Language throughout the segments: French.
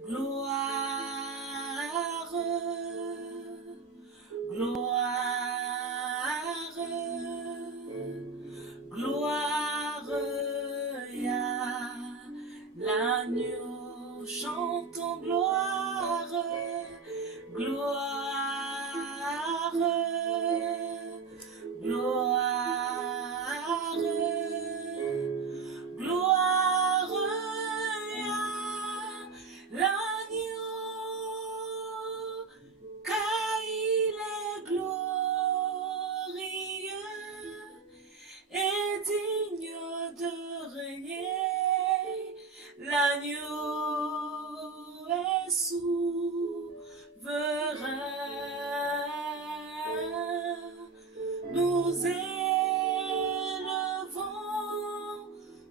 Gloire, gloire, gloire à l'agneau, chantons gloire, gloire, gloire, gloire à l'agneau, car il est glorieux et digne de régner. L'agneau est souverain. Nous élevons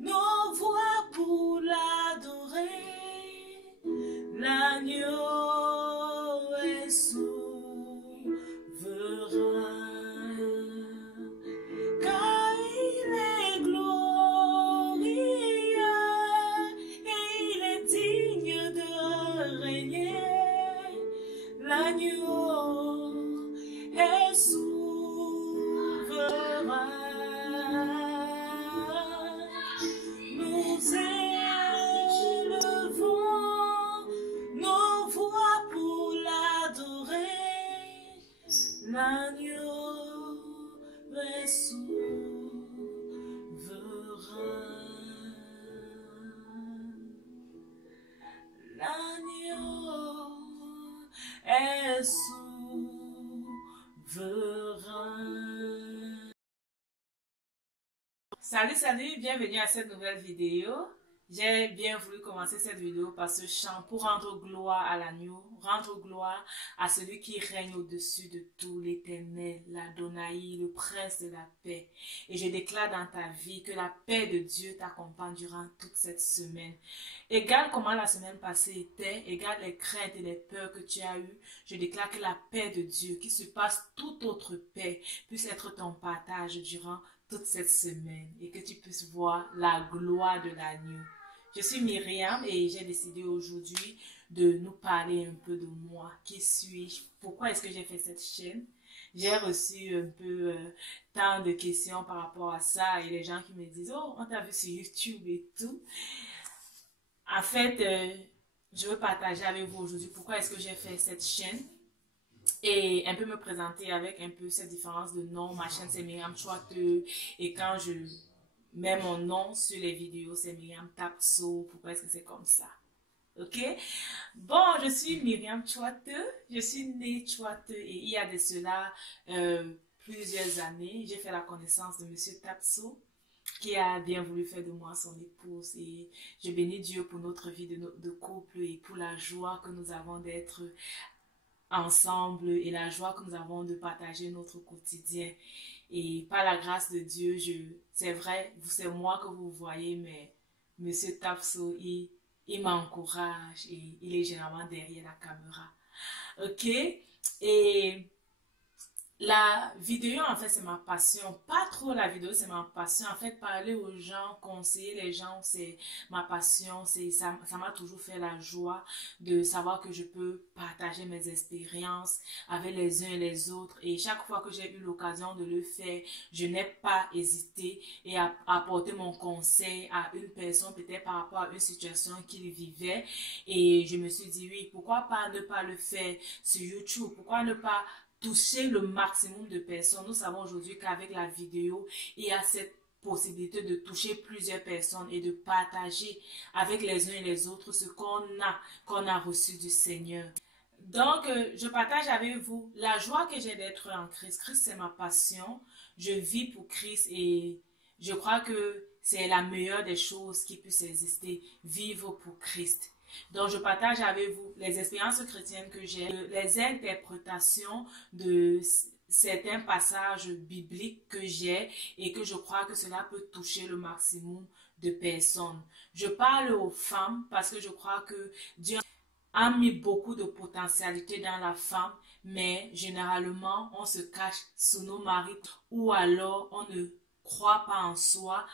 nos voix pour l'adorer. L'agneau est souverain, car il est glorieux et il est digne de régner. L'agneau est souverain. Nous élevons nos voix pour l'adorer. L'agneau est souverain. L'agneau est souverain. Salut, bienvenue à cette nouvelle vidéo. J'ai bien voulu commencer cette vidéo par ce chant pour rendre gloire à l'agneau, rendre gloire à celui qui règne au-dessus de tout, l'Éternel, l'Adonai, le prince de la paix. Et je déclare dans ta vie que la paix de Dieu t'accompagne durant toute cette semaine. Égale comment la semaine passée était, égale les craintes et les peurs que tu as eues, je déclare que la paix de Dieu, qui surpasse toute autre paix, puisse être ton partage durant toute cette semaine et que tu puisses voir la gloire de l'agneau. Je suis Myriam et j'ai décidé aujourd'hui de nous parler un peu de moi. Qui suis-je? Pourquoi est-ce que j'ai fait cette chaîne? J'ai reçu un peu tant de questions par rapport à ça et les gens qui me disent « Oh, on t'a vu sur YouTube et tout. » En fait, je veux partager avec vous aujourd'hui pourquoi est-ce que j'ai fait cette chaîne et un peu me présenter avec un peu cette différence de nom. Ma chaîne c'est Myriam Chouateux et quand je mets mon nom sur les vidéos c'est Myriam Tapso. Pourquoi est-ce que c'est comme ça? Ok? Bon, je suis Myriam Chouateux, je suis née Chouateux et il y a de cela plusieurs années, j'ai fait la connaissance de Monsieur Tapso qui a bien voulu faire de moi son épouse et je bénis Dieu pour notre vie de couple et pour la joie que nous avons d'être ensemble et la joie que nous avons de partager notre quotidien. Et par la grâce de Dieu, c'est vrai, c'est moi que vous voyez, mais Monsieur Tapso, il m'encourage et il est généralement derrière la caméra. Ok? Et la vidéo, en fait, c'est ma passion. Pas trop la vidéo, c'est ma passion. En fait, parler aux gens, conseiller les gens, c'est ma passion. Ça m'a toujours fait la joie de savoir que je peux partager mes expériences avec les uns et les autres. Et chaque fois que j'ai eu l'occasion de le faire, je n'ai pas hésité et à apporter mon conseil à une personne, peut-être par rapport à une situation qu'il vivait. Et je me suis dit, oui, pourquoi pas ne pas le faire sur YouTube? Pourquoi ne pas toucher le maximum de personnes? Nous savons aujourd'hui qu'avec la vidéo, il y a cette possibilité de toucher plusieurs personnes et de partager avec les uns et les autres ce qu'on a reçu du Seigneur. Donc, je partage avec vous la joie que j'ai d'être en Christ. Christ, c'est ma passion. Je vis pour Christ et je crois que c'est la meilleure des choses qui puisse exister, vivre pour Christ. Donc, je partage avec vous les expériences chrétiennes que j'ai, les interprétations de certains passages bibliques que j'ai et que je crois que cela peut toucher le maximum de personnes. Je parle aux femmes parce que je crois que Dieu a mis beaucoup de potentialité dans la femme, mais généralement, on se cache sous nos maris ou alors on ne croit pas en soi,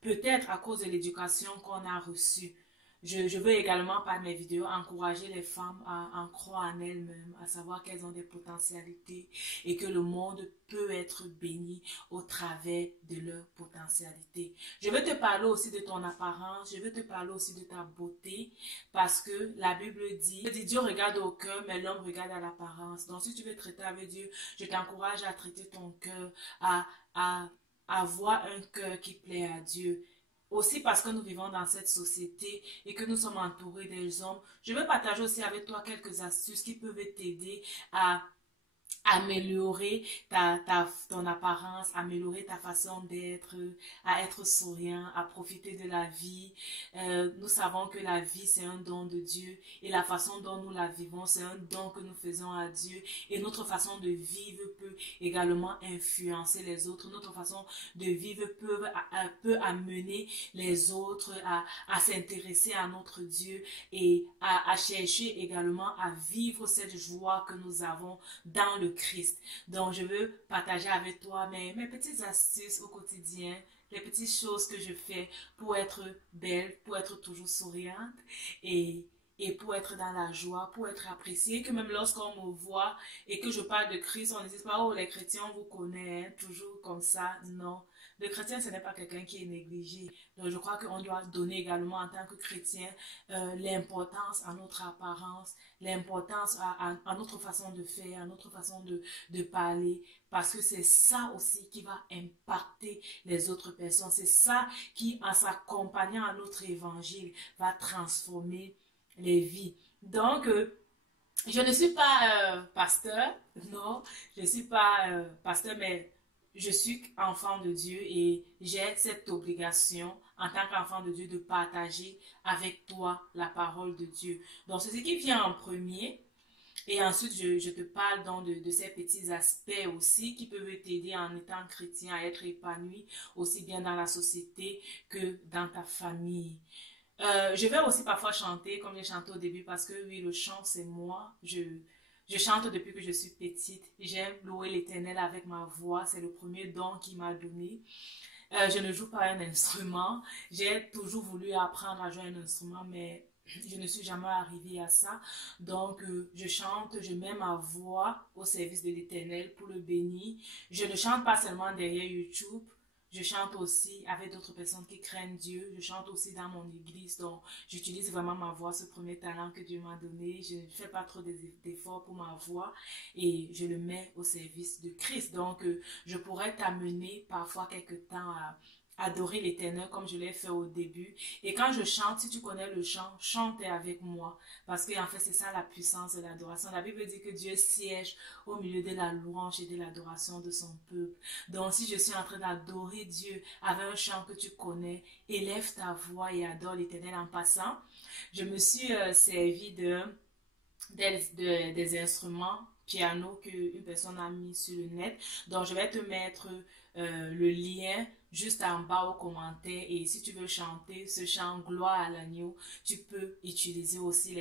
peut-être à cause de l'éducation qu'on a reçue. je veux également par mes vidéos encourager les femmes à en croire en elles-mêmes, à savoir qu'elles ont des potentialités et que le monde peut être béni au travers de leurs potentialités. Je veux te parler aussi de ton apparence, je veux te parler aussi de ta beauté parce que la Bible dit Dieu regarde au cœur mais l'homme regarde à l'apparence. Donc si tu veux traiter avec Dieu, je t'encourage à traiter ton cœur, à avoir un cœur qui plaît à Dieu. Aussi parce que nous vivons dans cette société et que nous sommes entourés des hommes, je veux partager aussi avec toi quelques astuces qui peuvent t'aider à améliorer ton apparence, améliorer ta façon d'être, à être souriant, à profiter de la vie. Nous savons que la vie, c'est un don de Dieu et la façon dont nous la vivons, c'est un don que nous faisons à Dieu et notre façon de vivre peut également influencer les autres. Notre façon de vivre peut amener les autres à s'intéresser à notre Dieu et à chercher également à vivre cette joie que nous avons dans le Christ. Donc, je veux partager avec toi mes petites astuces au quotidien, les petites choses que je fais pour être belle, pour être toujours souriante et pour être dans la joie, pour être appréciée, que même lorsqu'on me voit et que je parle de Christ, on ne dit pas, oh, les chrétiens, on vous connaît, hein, toujours comme ça. Non. Le chrétien, ce n'est pas quelqu'un qui est négligé. Donc, je crois qu'on doit donner également en tant que chrétien l'importance à notre apparence, l'importance à notre façon de faire, à notre façon de parler, parce que c'est ça aussi qui va impacter les autres personnes. C'est ça qui, en s'accompagnant à notre évangile, va transformer les vies. Donc, je ne suis pas pasteur, non, je ne suis pas pasteur, mais je suis enfant de Dieu et j'ai cette obligation en tant qu'enfant de Dieu de partager avec toi la parole de Dieu. Donc, c'est ce qui vient en premier. Et ensuite, je te parle donc de ces petits aspects aussi qui peuvent t'aider en étant chrétien à être épanoui aussi bien dans la société que dans ta famille. Je vais aussi parfois chanter comme j'ai chanté au début parce que oui, le chant c'est moi. Je chante depuis que je suis petite. J'aime louer l'Éternel avec ma voix. C'est le premier don qu'il m'a donné. Je ne joue pas un instrument. J'ai toujours voulu apprendre à jouer un instrument, mais je ne suis jamais arrivée à ça. Donc, je chante, je mets ma voix au service de l'Éternel pour le bénir. Je ne chante pas seulement derrière YouTube. Je chante aussi avec d'autres personnes qui craignent Dieu. Je chante aussi dans mon église. Donc, j'utilise vraiment ma voix, ce premier talent que Dieu m'a donné. Je ne fais pas trop d'efforts pour ma voix et je le mets au service de Christ. Donc, je pourrais t'amener parfois quelque temps à adorer l'Éternel comme je l'ai fait au début. Et quand je chante, si tu connais le chant, chante avec moi. Parce que en fait, c'est ça la puissance de l'adoration. La Bible dit que Dieu siège au milieu de la louange et de l'adoration de son peuple. Donc, si je suis en train d'adorer Dieu avec un chant que tu connais, élève ta voix et adore l'Éternel en passant. Je me suis servi des instruments piano qu'une personne a mis sur le net. Donc, je vais te mettre le lien juste en bas au commentaire. Et si tu veux chanter ce chant Gloire à l'agneau, tu peux utiliser aussi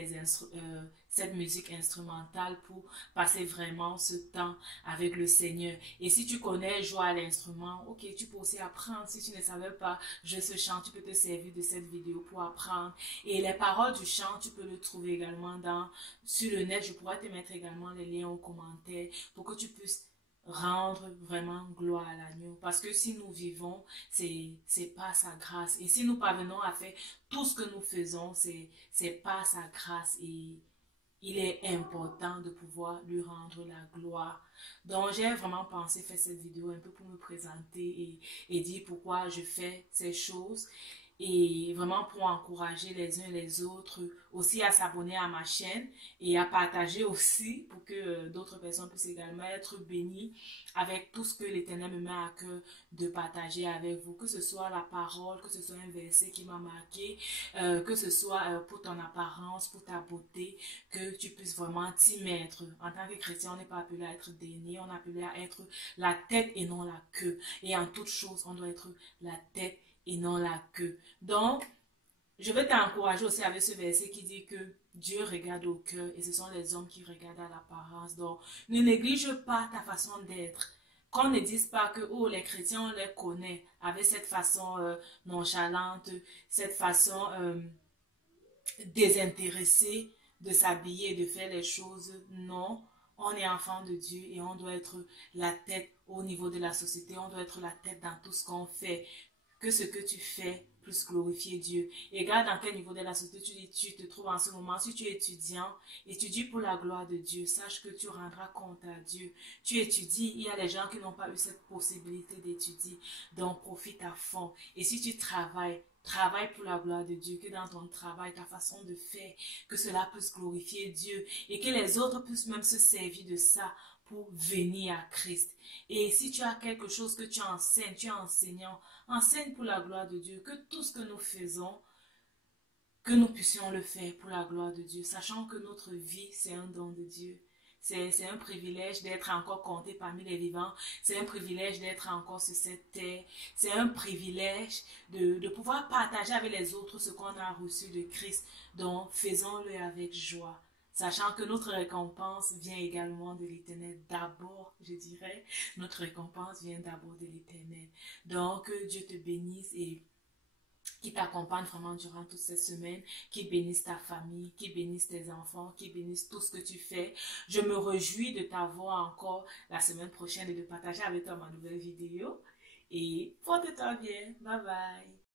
cette musique instrumentale pour passer vraiment ce temps avec le Seigneur. Et si tu connais jouer à l'instrument, ok, tu peux aussi apprendre. Si tu ne savais pas jouer ce chant, tu peux te servir de cette vidéo pour apprendre. Et les paroles du chant, tu peux le trouver également sur le net. Je pourrais te mettre également les liens aux commentaires pour que tu puisses rendre vraiment gloire à l'agneau. Parce que si nous vivons, c'est par sa grâce. Et si nous parvenons à faire tout ce que nous faisons, c'est par sa grâce. Et il est important de pouvoir lui rendre la gloire. Donc, j'ai vraiment pensé faire cette vidéo un peu pour me présenter et dire pourquoi je fais ces choses. Et vraiment pour encourager les uns les autres aussi à s'abonner à ma chaîne et à partager aussi pour que d'autres personnes puissent également être bénies avec tout ce que l'Éternel me met à cœur de partager avec vous, que ce soit la parole, que ce soit un verset qui m'a marqué, que ce soit pour ton apparence, pour ta beauté, que tu puisses vraiment t'y mettre. En tant que chrétien, on n'est pas appelé à être dénié, on est appelé à être la tête et non la queue. Et en toute chose, on doit être la tête et non la queue. Donc, je vais t'encourager aussi avec ce verset qui dit que Dieu regarde au cœur et ce sont les hommes qui regardent à l'apparence. Donc, ne néglige pas ta façon d'être. Qu'on ne dise pas que oh, les chrétiens, on les connaît avec cette façon nonchalante, cette façon désintéressé de s'habiller et de faire les choses. Non, on est enfant de Dieu et on doit être la tête au niveau de la société. On doit être la tête dans tout ce qu'on fait. Que ce que tu fais puisse glorifier Dieu. Et regarde dans quel niveau de la société tu te trouves en ce moment. Si tu es étudiant, étudie pour la gloire de Dieu. Sache que tu rendras compte à Dieu. Tu étudies, il y a des gens qui n'ont pas eu cette possibilité d'étudier. Donc profite à fond. Et si tu travailles, travaille pour la gloire de Dieu, que dans ton travail, ta façon de faire, que cela puisse glorifier Dieu et que les autres puissent même se servir de ça pour venir à Christ. Et si tu as quelque chose que tu enseignes, tu es enseignant, enseigne pour la gloire de Dieu, que tout ce que nous faisons, que nous puissions le faire pour la gloire de Dieu, sachant que notre vie, c'est un don de Dieu. C'est un privilège d'être encore compté parmi les vivants. C'est un privilège d'être encore sur cette terre. C'est un privilège de pouvoir partager avec les autres ce qu'on a reçu de Christ. Donc, faisons-le avec joie. Sachant que notre récompense vient également de l'Éternel. D'abord, je dirais, notre récompense vient d'abord de l'Éternel. Donc, que Dieu te bénisse et qui t'accompagne vraiment durant toute cette semaine, qui bénisse ta famille, qui bénisse tes enfants, qui bénisse tout ce que tu fais. Je me réjouis de t'avoir encore la semaine prochaine et de partager avec toi ma nouvelle vidéo. Et porte-toi bien. Bye bye.